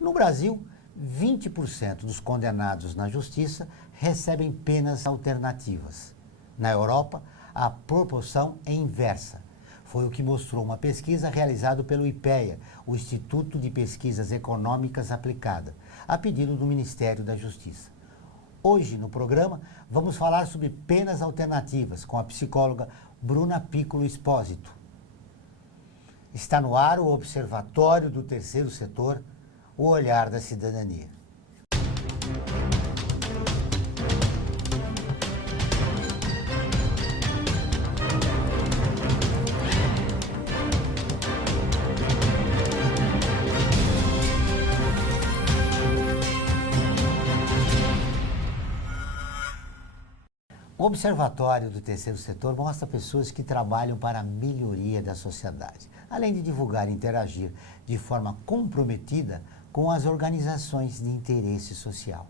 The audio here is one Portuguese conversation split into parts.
No Brasil, 20% dos condenados na justiça recebem penas alternativas. Na Europa, a proporção é inversa. Foi o que mostrou uma pesquisa realizada pelo IPEA, o Instituto de Pesquisas Econômicas Aplicada, a pedido do Ministério da Justiça. Hoje, no programa, vamos falar sobre penas alternativas com a psicóloga Bruna Piccolo Espósito. Está no ar o Observatório do Terceiro Setor, o olhar da cidadania. O Observatório do Terceiro Setor mostra pessoas que trabalham para a melhoria da sociedade, além de divulgar e interagir de forma comprometida com as organizações de interesse social.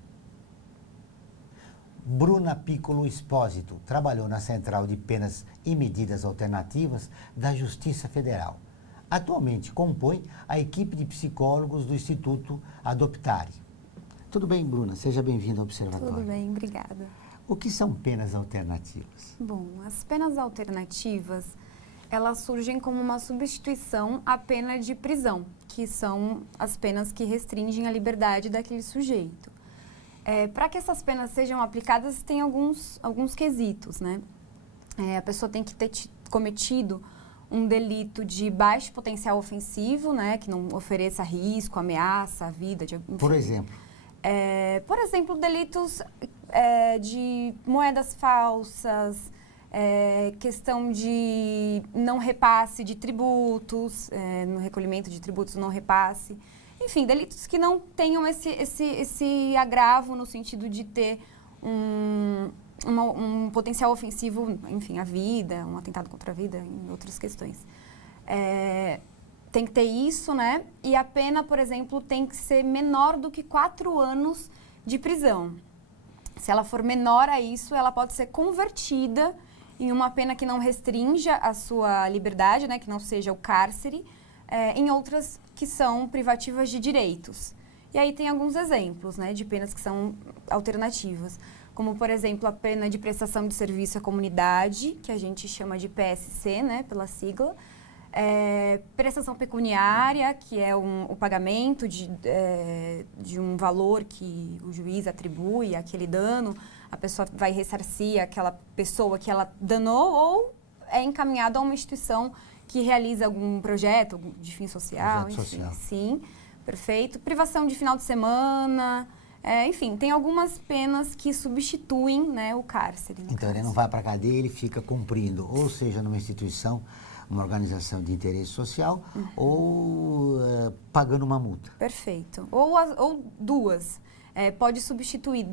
Bruna Piccolo Espósito trabalhou na Central de Penas e Medidas Alternativas da Justiça Federal. Atualmente compõe a equipe de psicólogos do Instituto Adoptare. Tudo bem, Bruna? Seja bem-vinda ao Observatório. Tudo bem, obrigada. O que são penas alternativas? Bom, as penas alternativas, elas surgem como uma substituição à pena de prisão, que são as penas que restringem a liberdade daquele sujeito. Para que essas penas sejam aplicadas, tem alguns quesitos, né? A pessoa tem que ter cometido um delito de baixo potencial ofensivo, né? Que não ofereça risco, ameaça à vida. Enfim. Por exemplo? Por exemplo, delitos de moedas falsas, questão de não repasse de tributos, no recolhimento de tributos não repasse. Enfim, delitos que não tenham esse agravo no sentido de ter um potencial ofensivo, enfim, à vida, um atentado contra a vida, em outras questões. Tem que ter isso, né? E a pena, por exemplo, tem que ser menor do que 4 anos de prisão. Se ela for menor a isso, ela pode ser convertida em uma pena que não restrinja a sua liberdade, né? Que não seja o cárcere, em outras que são privativas de direitos. E aí tem alguns exemplos, né? De penas que são alternativas. Como, por exemplo, a pena de prestação de serviço à comunidade, que a gente chama de PSC, né? Pela sigla. Prestação pecuniária, que é o pagamento de um valor que o juiz atribui àquele dano, a pessoa vai ressarcir aquela pessoa que ela danou ou é encaminhada a uma instituição que realiza algum projeto de fim social. Projeto enfim, social. Sim, perfeito. Privação de final de semana, enfim, tem algumas penas que substituem, né, o cárcere. Então ele não vai para a cadeia, ele fica cumprindo, ou seja, numa instituição, uma organização de interesse social, ou pagando uma multa. Perfeito. Ou duas. Pode substituir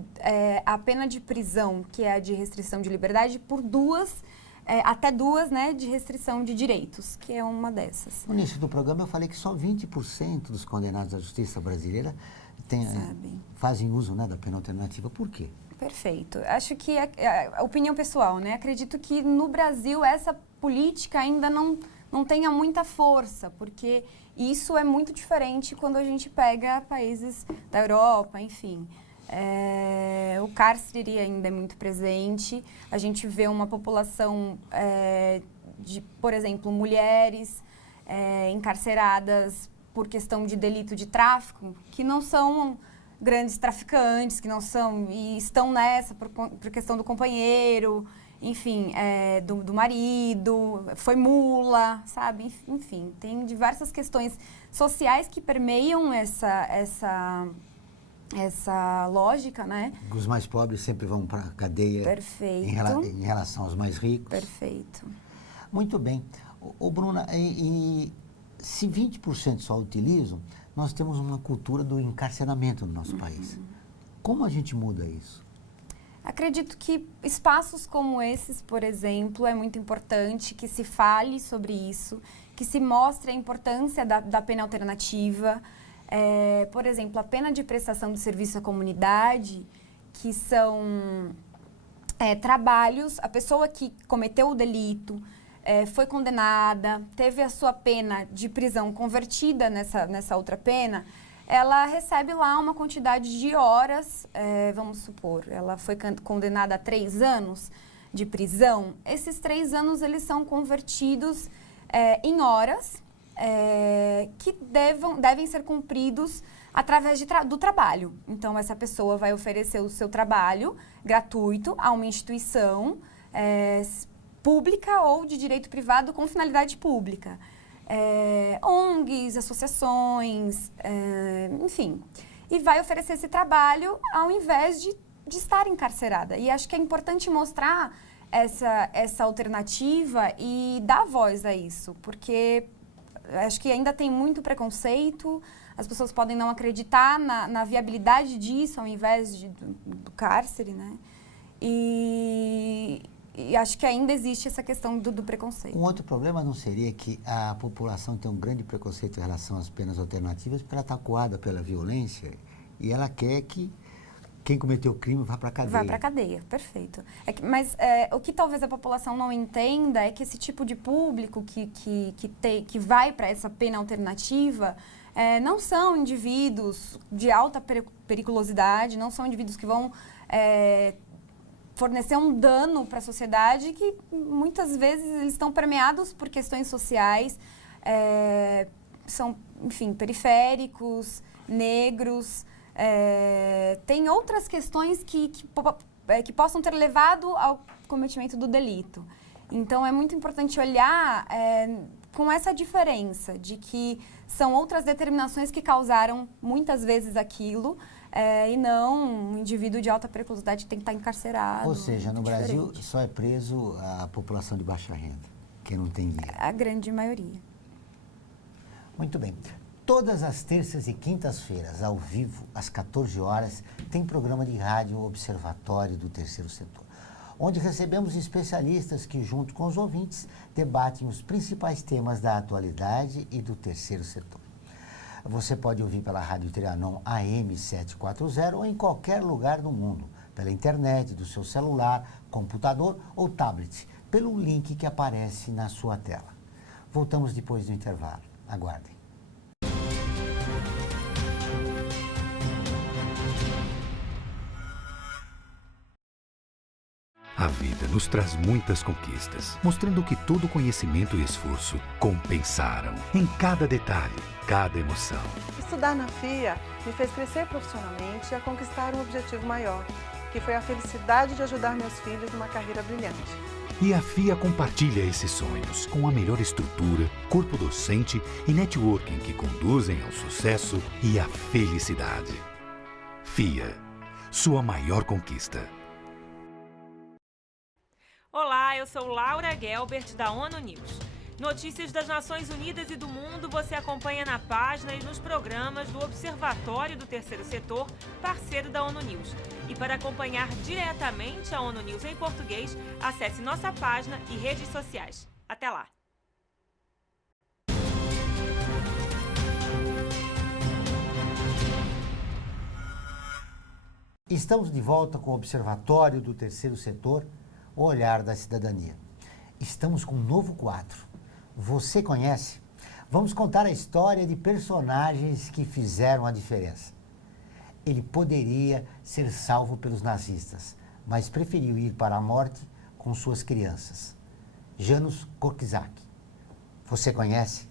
a pena de prisão, que é a de restrição de liberdade, por até duas, né, de restrição de direitos, que é uma dessas. No início do programa eu falei que só 20% dos condenados da justiça brasileira fazem uso, né, da pena alternativa. Por quê? Perfeito. Acho que a opinião pessoal, né? Acredito que no Brasil essa política ainda não tenha muita força, porque isso é muito diferente quando a gente pega países da Europa, enfim. O cárcere ainda é muito presente. A gente vê uma população de, por exemplo, mulheres encarceradas por questão de delito de tráfico, que não são grandes traficantes, que não são e estão nessa por questão do companheiro, enfim, do marido, foi mula, sabe? Enfim, tem diversas questões sociais que permeiam essa lógica, né? Os mais pobres sempre vão para a cadeia. Perfeito. Em relação aos mais ricos. Perfeito. Muito bem. Bruna, se 20% só utilizam, nós temos uma cultura do encarceramento no nosso país. Como a gente muda isso? Acredito que espaços como esses, por exemplo, é muito importante que se fale sobre isso, que se mostre a importância da pena alternativa. Por exemplo, a pena de prestação de serviço à comunidade, que são trabalhos, a pessoa que cometeu o delito, foi condenada, teve a sua pena de prisão convertida nessa outra pena, ela recebe lá uma quantidade de horas, vamos supor, ela foi condenada a 3 anos de prisão. Esses 3 anos, eles são convertidos em horas que devem ser cumpridos através do trabalho. Então, essa pessoa vai oferecer o seu trabalho gratuito a uma instituição pública ou de direito privado com finalidade pública. ONGs, associações, enfim. E vai oferecer esse trabalho ao invés de estar encarcerada. E acho que é importante mostrar essa alternativa e dar voz a isso, porque acho que ainda tem muito preconceito, as pessoas podem não acreditar na viabilidade disso ao invés do cárcere, né? E acho que ainda existe essa questão do preconceito. Um outro problema não seria que a população tem um grande preconceito em relação às penas alternativas porque ela está coada pela violência e ela quer que quem cometeu o crime vá para a cadeia. Vai para a cadeia, perfeito. Mas o que talvez a população não entenda é que esse tipo de público que vai para essa pena alternativa não são indivíduos de alta periculosidade, não são indivíduos que vão fornecer um dano para a sociedade, que muitas vezes eles estão permeados por questões sociais, são, enfim, periféricos, negros. Tem outras questões que possam ter levado ao cometimento do delito. Então, é muito importante olhar com essa diferença de que são outras determinações que causaram muitas vezes aquilo e não um indivíduo de alta periculosidade que tem que estar encarcerado. Ou seja, no Brasil só é preso a população de baixa renda, que não tem guia. A grande maioria. Muito bem. Todas as terças e quintas-feiras, ao vivo, às 14 horas, tem programa de rádio Observatório do Terceiro Setor, onde recebemos especialistas que, junto com os ouvintes, debatem os principais temas da atualidade e do terceiro setor. Você pode ouvir pela Rádio Trianon AM 740 ou em qualquer lugar do mundo, pela internet, do seu celular, computador ou tablet, pelo link que aparece na sua tela. Voltamos depois do intervalo. Aguardem. A vida nos traz muitas conquistas, mostrando que todo conhecimento e esforço compensaram em cada detalhe, cada emoção. Estudar na FIA me fez crescer profissionalmente e a conquistar um objetivo maior, que foi a felicidade de ajudar meus filhos numa carreira brilhante. E a FIA compartilha esses sonhos com a melhor estrutura, corpo docente e networking que conduzem ao sucesso e à felicidade. FIA, sua maior conquista. Olá, eu sou Laura Gelbert, da ONU News. Notícias das Nações Unidas e do mundo você acompanha na página e nos programas do Observatório do Terceiro Setor, parceiro da ONU News. E para acompanhar diretamente a ONU News em português, acesse nossa página e redes sociais. Até lá! Estamos de volta com o Observatório do Terceiro Setor, o olhar da cidadania. Estamos com um novo quadro. Você conhece? Vamos contar a história de personagens que fizeram a diferença. Ele poderia ser salvo pelos nazistas, mas preferiu ir para a morte com suas crianças. Janusz Korczak. Você conhece?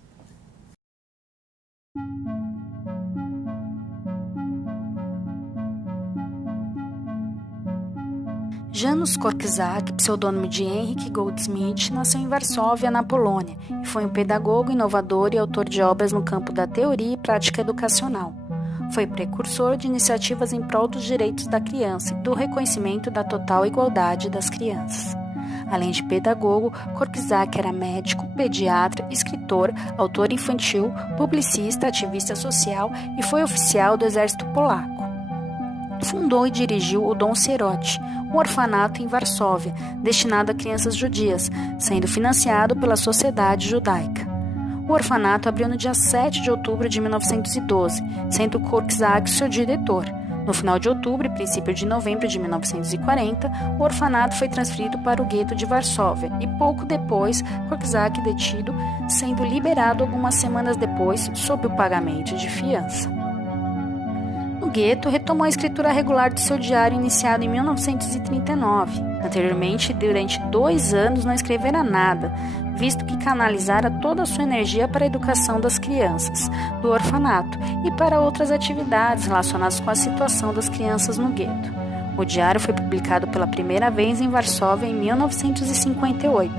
Janusz Korczak, pseudônimo de Henryk Goldsmith, nasceu em Varsóvia, na Polônia, e foi um pedagogo, inovador e autor de obras no campo da teoria e prática educacional. Foi precursor de iniciativas em prol dos direitos da criança e do reconhecimento da total igualdade das crianças. Além de pedagogo, Korczak era médico, pediatra, escritor, autor infantil, publicista, ativista social e foi oficial do exército polaco. Fundou e dirigiu o Dom Sieroty, um orfanato em Varsóvia, destinado a crianças judias, sendo financiado pela Sociedade Judaica. O orfanato abriu no dia 7 de outubro de 1912, sendo Korczak seu diretor. No final de outubro e princípio de novembro de 1940, o orfanato foi transferido para o gueto de Varsóvia e pouco depois, Korczak detido, sendo liberado algumas semanas depois sob o pagamento de fiança. O gueto retomou a escritura regular do seu diário iniciado em 1939. Anteriormente, durante 2 anos, não escrevera nada, visto que canalizara toda a sua energia para a educação das crianças do orfanato e para outras atividades relacionadas com a situação das crianças no gueto. O diário foi publicado pela primeira vez em Varsóvia em 1958.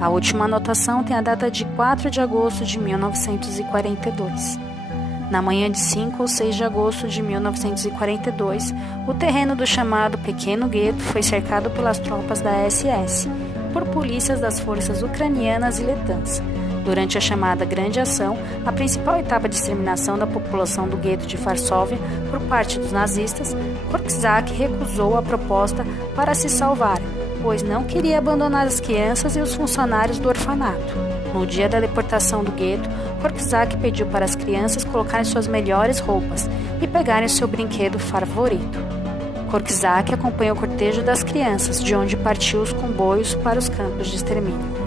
A última anotação tem a data de 4 de agosto de 1942. Na manhã de 5 ou 6 de agosto de 1942, o terreno do chamado Pequeno Gueto foi cercado pelas tropas da SS, por polícias das forças ucranianas e letãs. Durante a chamada Grande Ação, a principal etapa de exterminação da população do gueto de Varsóvia por parte dos nazistas, Korczak recusou a proposta para se salvar, pois não queria abandonar as crianças e os funcionários do orfanato. No dia da deportação do gueto, Korczak pediu para as crianças colocarem suas melhores roupas e pegarem seu brinquedo favorito. Korczak acompanhou o cortejo das crianças, de onde partiu os comboios para os campos de extermínio.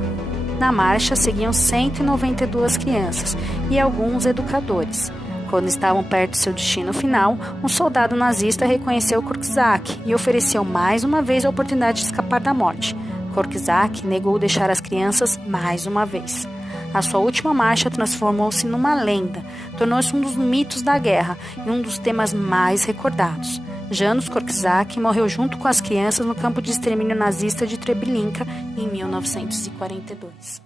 Na marcha seguiam 192 crianças e alguns educadores. Quando estavam perto de seu destino final, um soldado nazista reconheceu Korczak e ofereceu mais uma vez a oportunidade de escapar da morte. Korczak negou deixar as crianças mais uma vez. A sua última marcha transformou-se numa lenda, tornou-se um dos mitos da guerra e um dos temas mais recordados. Janusz Korczak morreu junto com as crianças no campo de extermínio nazista de Treblinka em 1942.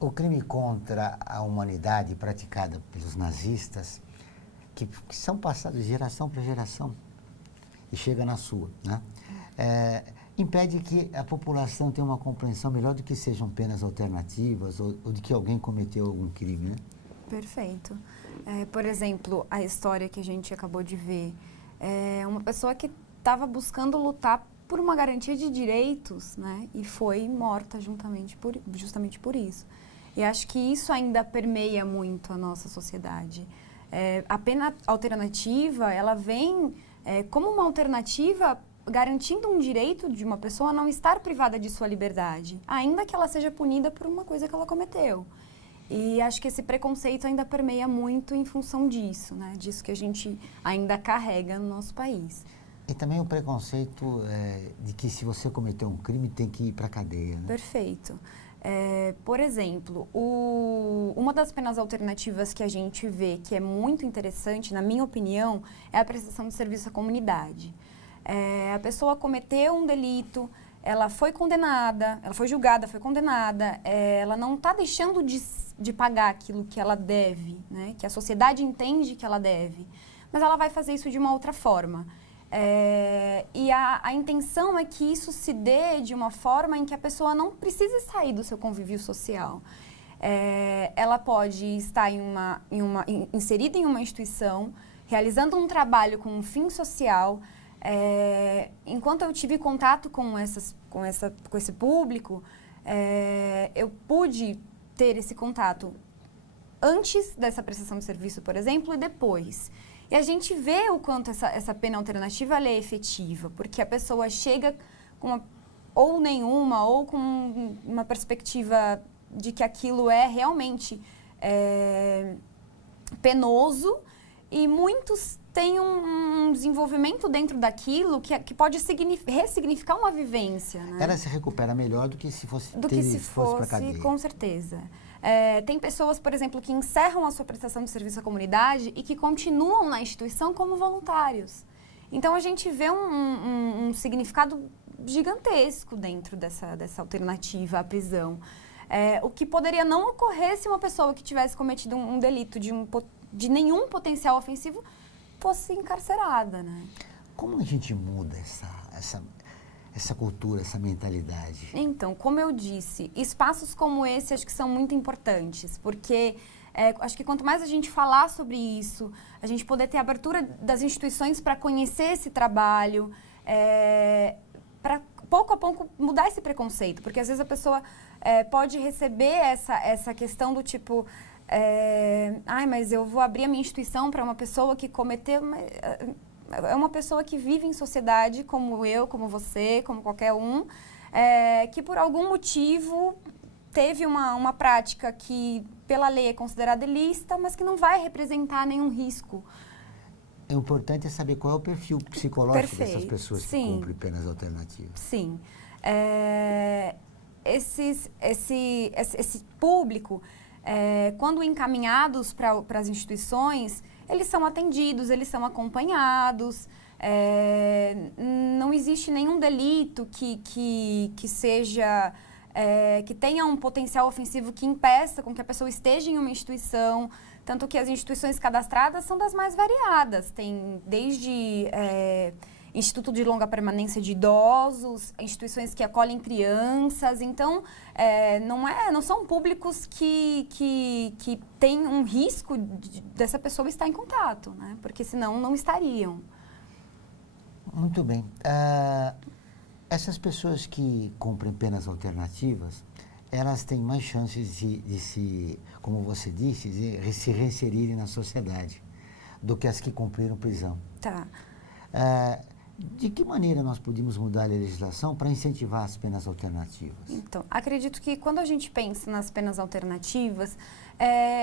O crime contra a humanidade praticado pelos nazistas, que são passados de geração para geração e chega na sua, né? Impede que a população tenha uma compreensão melhor do que sejam penas alternativas ou de que alguém cometeu algum crime, né? Perfeito. Por exemplo, a história que a gente acabou de ver, uma pessoa que estava buscando lutar por uma garantia de direitos, né, e foi morta justamente por isso. E acho que isso ainda permeia muito a nossa sociedade. A pena alternativa, ela vem como uma alternativa garantindo um direito de uma pessoa não estar privada de sua liberdade, ainda que ela seja punida por uma coisa que ela cometeu. E acho que esse preconceito ainda permeia muito em função disso, né? Disso que a gente ainda carrega no nosso país. E também o preconceito de que se você cometeu um crime tem que ir para a cadeia, né? Perfeito. Por exemplo, uma das penas alternativas que a gente vê que é muito interessante, na minha opinião, é a prestação de serviço à comunidade. A pessoa cometeu um delito, ela foi condenada, ela foi julgada, foi condenada, ela não está deixando de pagar aquilo que ela deve, né? Que a sociedade entende que ela deve, mas ela vai fazer isso de uma outra forma. E a intenção é que isso se dê de uma forma em que a pessoa não precise sair do seu convívio social. Ela pode estar inserida em uma instituição, realizando um trabalho com um fim social. Enquanto eu tive contato com esse público, eu pude ter esse contato antes dessa prestação de serviço, por exemplo, e depois. E a gente vê o quanto essa pena alternativa ela é efetiva, porque a pessoa chega com ou nenhuma, ou com uma perspectiva de que aquilo é realmente penoso, e muitos têm um desenvolvimento dentro daquilo que pode ressignificar uma vivência, né? Ela se recupera melhor do que se fosse para a cadeia. Com certeza. Tem pessoas, por exemplo, que encerram a sua prestação de serviço à comunidade e que continuam na instituição como voluntários. Então, a gente vê um significado gigantesco dentro dessa alternativa à prisão. O que poderia não ocorrer se uma pessoa que tivesse cometido um delito de nenhum potencial ofensivo fosse encarcerada, né? Como a gente muda essa cultura, essa mentalidade? Então, como eu disse, espaços como esse acho que são muito importantes, porque acho que quanto mais a gente falar sobre isso, a gente poder ter abertura das instituições para conhecer esse trabalho, para pouco a pouco mudar esse preconceito, porque às vezes a pessoa pode receber essa questão do tipo, mas eu vou abrir a minha instituição para uma pessoa que cometeu... É uma pessoa que vive em sociedade como eu, como você, como qualquer um, que por algum motivo teve uma prática que, pela lei, é considerada ilícita, mas que não vai representar nenhum risco. O importante é saber qual é o perfil psicológico dessas Perfeito. pessoas que Sim. cumprem penas alternativas. Sim. Esse público, quando encaminhados para as instituições, eles são atendidos, eles são acompanhados. Não existe nenhum delito que seja... que tenha um potencial ofensivo que impeça com que a pessoa esteja em uma instituição, tanto que as instituições cadastradas são das mais variadas. Tem desde Instituto de Longa Permanência de Idosos, instituições que acolhem crianças. Então, não são públicos que têm um risco dessa pessoa estar em contato, né? Porque senão não estariam. Muito bem. Essas pessoas que cumprem penas alternativas, elas têm mais chances de se, como você disse, de se reinserirem na sociedade do que as que cumpriram prisão. Tá. De que maneira nós podemos mudar a legislação para incentivar as penas alternativas? Então, acredito que quando a gente pensa nas penas alternativas,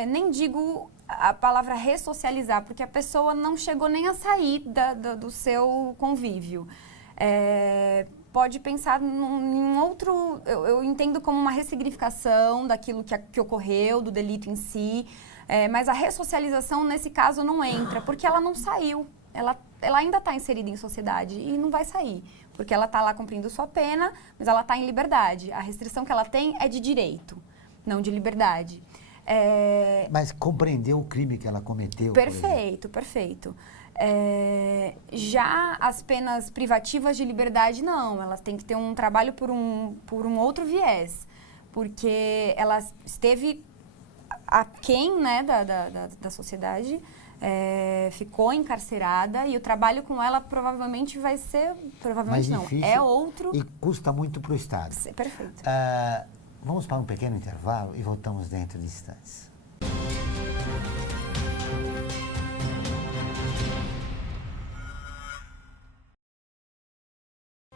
nem digo a palavra ressocializar, porque a pessoa não chegou nem a sair do seu convívio. Pode pensar em um outro... Eu entendo como uma ressignificação daquilo que ocorreu, do delito em si, mas a ressocialização, nesse caso, não entra, porque ela não saiu. Ela ainda está inserida em sociedade e não vai sair, porque ela está lá cumprindo sua pena, mas ela está em liberdade. A restrição que ela tem é de direito, não de liberdade. Mas compreender o crime que ela cometeu. Perfeito, perfeito. Já as penas privativas de liberdade, não. Elas têm que ter um trabalho por um outro viés, porque ela esteve aquém, né, da sociedade, ficou encarcerada e o trabalho com ela provavelmente vai ser... Provavelmente não, é outro... E custa muito para o Estado. Perfeito. Vamos para um pequeno intervalo e voltamos dentro de instantes.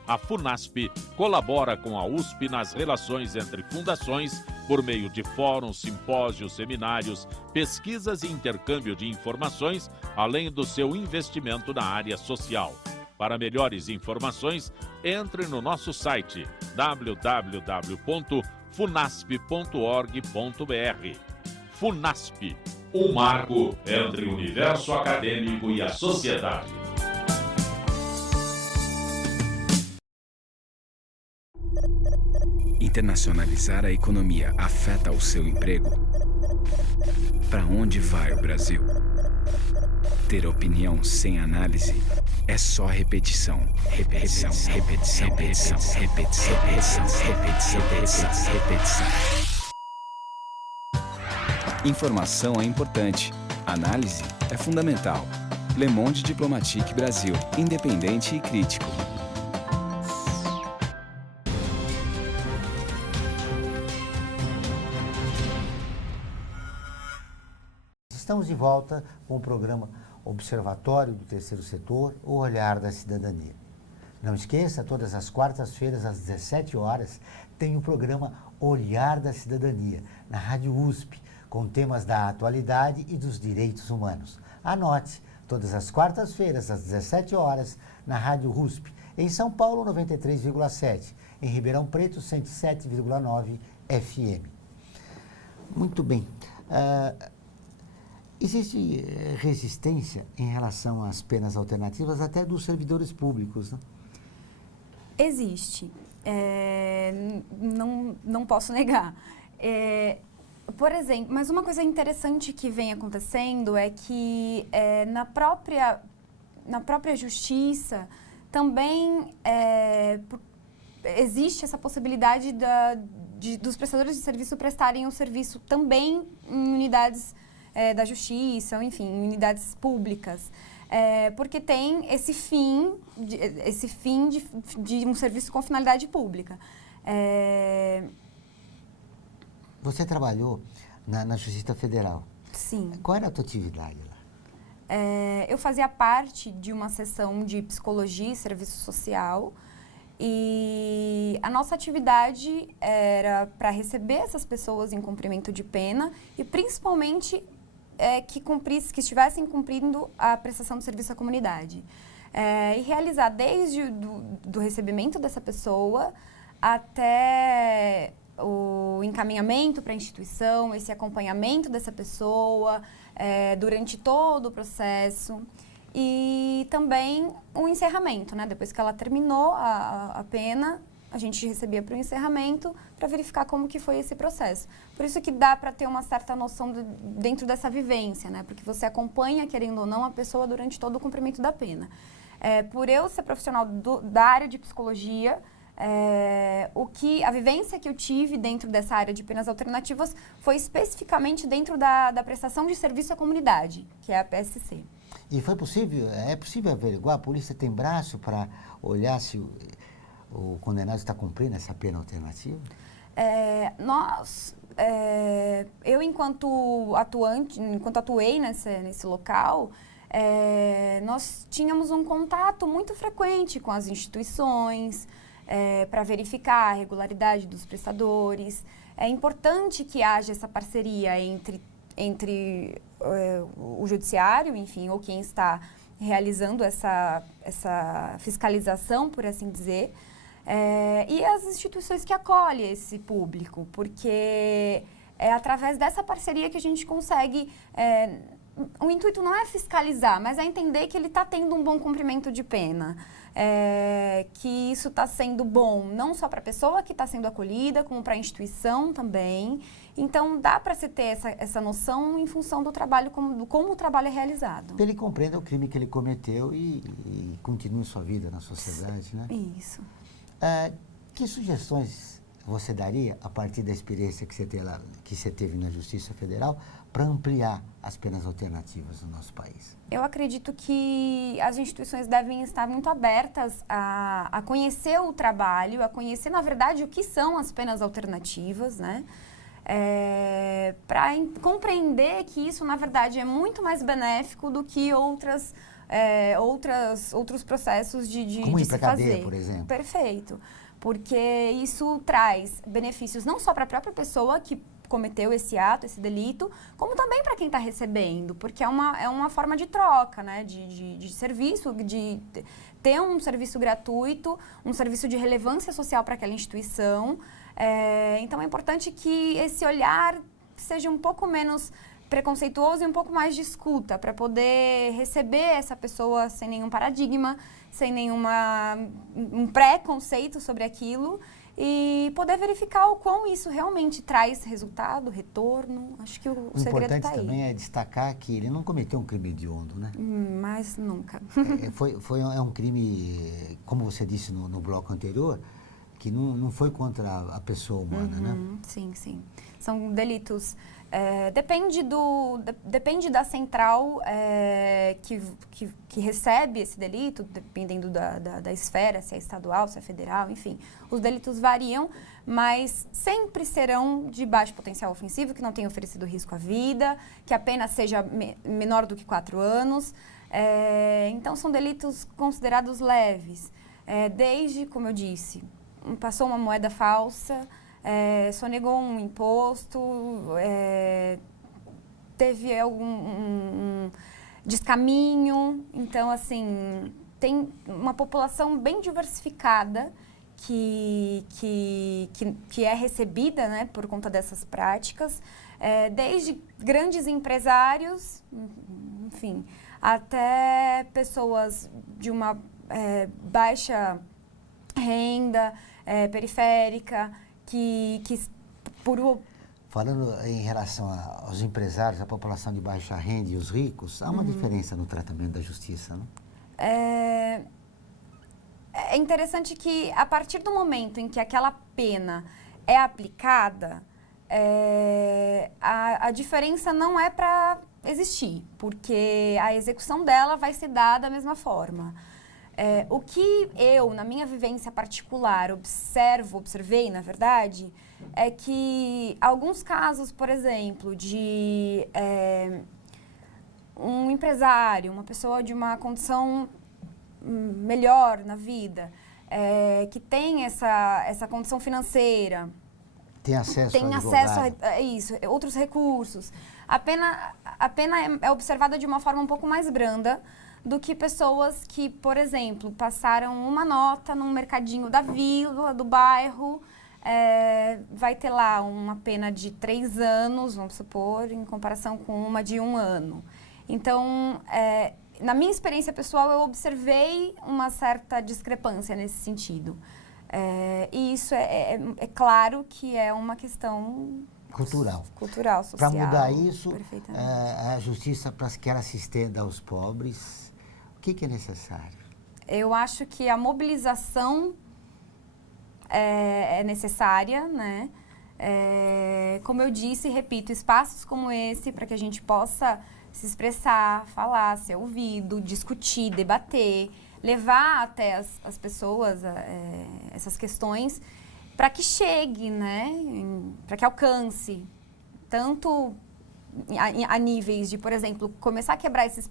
A FUNASP colabora com a USP nas relações entre fundações por meio de fóruns, simpósios, seminários, pesquisas e intercâmbio de informações, além do seu investimento na área social. Para melhores informações, entre no nosso site www.funasp.org.br. FUNASP, um marco entre o universo acadêmico e a sociedade. Internacionalizar a economia afeta o seu emprego? Para onde vai o Brasil? Ter opinião sem análise é só repetição, repetição, repetição, repetição, repetição, repetição, repetição, repetição, repetição. Informação é importante, análise é fundamental. Le Monde Diplomatique Brasil, independente e crítico. Estamos de volta com o programa Observatório do Terceiro Setor, o Olhar da Cidadania. Não esqueça, todas as quartas-feiras, às 17 horas, tem o programa Olhar da Cidadania, na Rádio USP, com temas da atualidade e dos direitos humanos. Anote, todas as quartas-feiras, às 17 horas, na Rádio USP, em São Paulo, 93,7, em Ribeirão Preto, 107,9 FM. Muito bem. Existe resistência em relação às penas alternativas até dos servidores públicos, né? Existe. Não posso negar. Por exemplo, mas uma coisa interessante que vem acontecendo é que na própria justiça também existe essa possibilidade dos prestadores de serviço prestarem o serviço também em unidades da justiça, ou enfim, em unidades públicas, porque tem esse fim de um serviço com finalidade pública. Você trabalhou na Justiça Federal. Sim. Qual era a tua atividade lá? Eu fazia parte de uma seção de psicologia e serviço social E a nossa atividade era para receber essas pessoas em cumprimento de pena e principalmente que estivessem cumprindo a prestação de serviço à comunidade. E realizar desde do recebimento dessa pessoa até o encaminhamento para a instituição, esse acompanhamento dessa pessoa durante todo o processo. E também o encerramento, né? Depois que ela terminou a pena, a gente recebia para o encerramento para verificar como que foi esse processo. Por isso que dá para ter uma certa noção dentro dessa vivência, né? Porque você acompanha, querendo ou não, a pessoa durante todo o cumprimento da pena. Por eu ser profissional da área de psicologia, a vivência que eu tive dentro dessa área de penas alternativas foi especificamente dentro da prestação de serviço à comunidade, que é a PSC. E é possível averiguar, a polícia tem braço para olhar se o condenado está cumprindo essa pena alternativa? Eu enquanto atuei nesse local, nós tínhamos um contato muito frequente com as instituições para verificar a regularidade dos prestadores. É importante que haja essa parceria entre o judiciário, enfim, ou quem está realizando essa fiscalização, por assim dizer, e as instituições que acolhem esse público, porque é através dessa parceria que a gente consegue... o intuito não é fiscalizar, mas é entender que ele está tendo um bom cumprimento de pena. Que isso está sendo bom não só para a pessoa que está sendo acolhida, como para a instituição também. Então, dá para se ter essa noção em função do trabalho, como o trabalho é realizado. Ele compreenda o crime que ele cometeu e continue sua vida na sociedade, né? Isso. Que sugestões você daria, a partir da experiência que você teve na Justiça Federal, para ampliar as penas alternativas no nosso país? Eu acredito que as instituições devem estar muito abertas a conhecer o trabalho, a conhecer, na verdade, o que são as penas alternativas, né? Para compreender que isso, na verdade, é muito mais benéfico do que outros processos Como ir se para cadeia, fazer. por exemplo. Perfeito. Porque isso traz benefícios não só para a própria pessoa que cometeu esse ato, esse delito, como também para quem está recebendo, porque é uma forma de troca, né, de serviço, de ter um serviço gratuito, um serviço de relevância social para aquela instituição. Então é importante que esse olhar seja um pouco menos preconceituoso e um pouco mais de escuta, para poder receber essa pessoa sem nenhum paradigma, sem um preconceito sobre aquilo, e poder verificar o quão isso realmente traz resultado, retorno. Acho que o segredo está aí. O importante também é destacar que ele não cometeu um crime hediondo, né? Mas nunca. É um crime, como você disse no bloco anterior, que não foi contra a pessoa humana, né? Sim, sim. São delitos... Depende da central que recebe esse delito, dependendo da esfera, se é estadual, se é federal, enfim. Os delitos variam, mas sempre serão de baixo potencial ofensivo, que não tenham oferecido risco à vida, que a pena seja menor do que 4 anos. Então, são delitos considerados leves. Desde, como eu disse, passou uma moeda falsa... sonegou um imposto, teve algum descaminho. Então, assim, tem uma população bem diversificada que é recebida, né, por conta dessas práticas, desde grandes empresários, enfim, até pessoas de uma baixa renda, periférica, Falando em relação aos empresários, a população de baixa renda e os ricos, há uma diferença no tratamento da justiça, não? É interessante que, a partir do momento em que aquela pena é aplicada, a diferença não é para existir, porque a execução dela vai ser dada da mesma forma. O que eu, na minha vivência particular, observei, na verdade, é que alguns casos, por exemplo, de um empresário, uma pessoa de uma condição melhor na vida, que tem essa condição financeira, Tem acesso tem a acesso advogado. a isso, outros recursos. A pena é observada de uma forma um pouco mais branda do que pessoas que, por exemplo, passaram uma nota num mercadinho da vila, do bairro, vai ter lá uma pena de 3 anos, vamos supor, em comparação com uma de 1 ano. Então, na minha experiência pessoal, eu observei uma certa discrepância nesse sentido. E isso é claro que é uma questão Cultural. social. Para mudar isso, Perfeitamente. a justiça para que ela se estenda aos pobres, o que é necessário? Eu acho que a mobilização é necessária, né? Como eu disse e repito, espaços como esse para que a gente possa se expressar, falar, ser ouvido, discutir, debater, levar até as pessoas essas questões para que chegue, né? Para que alcance, tanto a níveis de, por exemplo, começar a quebrar esses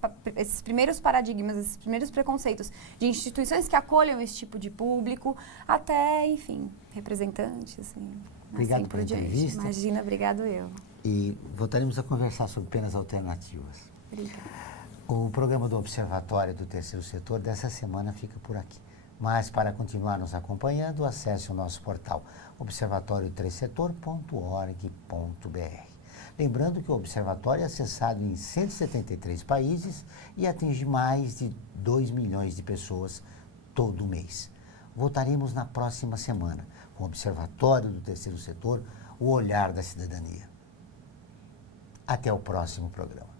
primeiros paradigmas, esses primeiros preconceitos de instituições que acolham esse tipo de público, até, enfim, representantes, assim, Obrigado assim por pela diante. entrevista. Imagina, obrigado eu. E voltaremos a conversar sobre penas alternativas. Obrigada. O programa do Observatório do Terceiro Setor dessa semana fica por aqui. Mas para continuar nos acompanhando, acesse o nosso portal observatoriotercesetor.org.br. Lembrando que o Observatório é acessado em 173 países e atinge mais de 2 milhões de pessoas todo mês. Voltaremos na próxima semana com o Observatório do Terceiro Setor, o olhar da cidadania. Até o próximo programa.